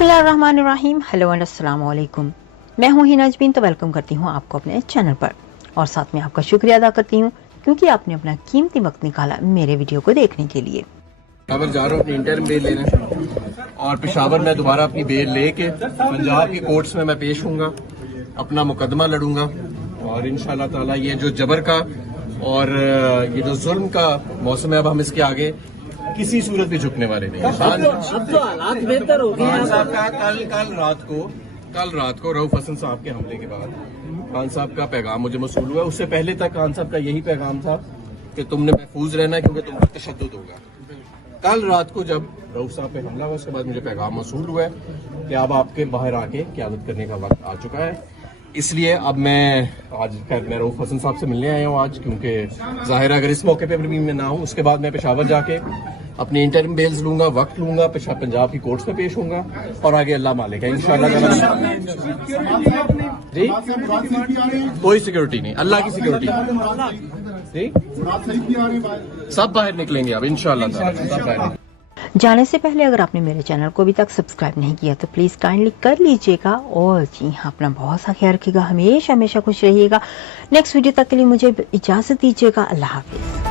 बिस्मिल्लाहिर्रहमानिर्रहीम। Hello and अस्सलाम वालेकुम। मैं हूँ हिना अजमीन, तो वेलकम करती हूँ आपको अपने चैनल पर और साथ में आपका शुक्रिया अदा करती हूँ क्योंकि आपने अपना कीमती वक्त निकाला मेरे वीडियो को देखने के लिए। पेशावर जा रहा हूँ अपनी इंटरम बेल लेने और पेशावर में दोबारा अपनी बेल लेके पंजाब की कोर्ट्स में मैं पेश हूँगा, अपना मुकदमा लड़ूंगा और इंशाल्लाह ताला ये जो जबर का और ये जो जुल्म का मौसम है, अब हम इसके आगे किसी सूरत भी झुकने वाले नहीं। अब तो हालात बेहतर हो गए हैं। खान साहब का कल रात को रऊफ हसन साहब के हमले के बाद खान साहब का पैगाम मुझे मौसूल हुआ। उससे पहले तक खान साहब का यही पैगाम था कि तुमने महफूज रहना है क्योंकि तुम पर तशद्दुद होगा। कल रात को जब रऊफ साहब पे हमला हुआ उसके बाद मुझे पैगाम मौसूल हुआ है कि अब आपके बाहर आके क़यादत करने का वक्त आ चुका है। इसलिए अब मैं आज खैर मैं रऊफ हसन साहब से मिलने आया हूँ आज, क्योंकि ज़ाहिर अगर इस मौके पे भी मैं ना हूँ उसके बाद मैं पेशावर जाके अपनी इंटरम बेल्स लूंगा, वक्त लूंगा, पंजाब की कोर्ट्स में पेश होऊंगा और आगे अल्लाह मालिक है इंशाल्लाह। जी कोई सिक्योरिटी नहीं, अल्लाह की सिक्योरिटी जी, सब बाहर निकलेंगे अब इंशाल्लाह सब बाहर। जाने से पहले अगर आपने मेरे चैनल को अभी तक सब्सक्राइब नहीं किया तो प्लीज काइंडली कर लीजिएगा और जी हाँ, अपना बहुत सा ख्याल रखिएगा, हमेशा खुश रहिएगा। नेक्स्ट वीडियो तक के लिए मुझे इजाजत दीजिएगा। अल्लाह हाफिज।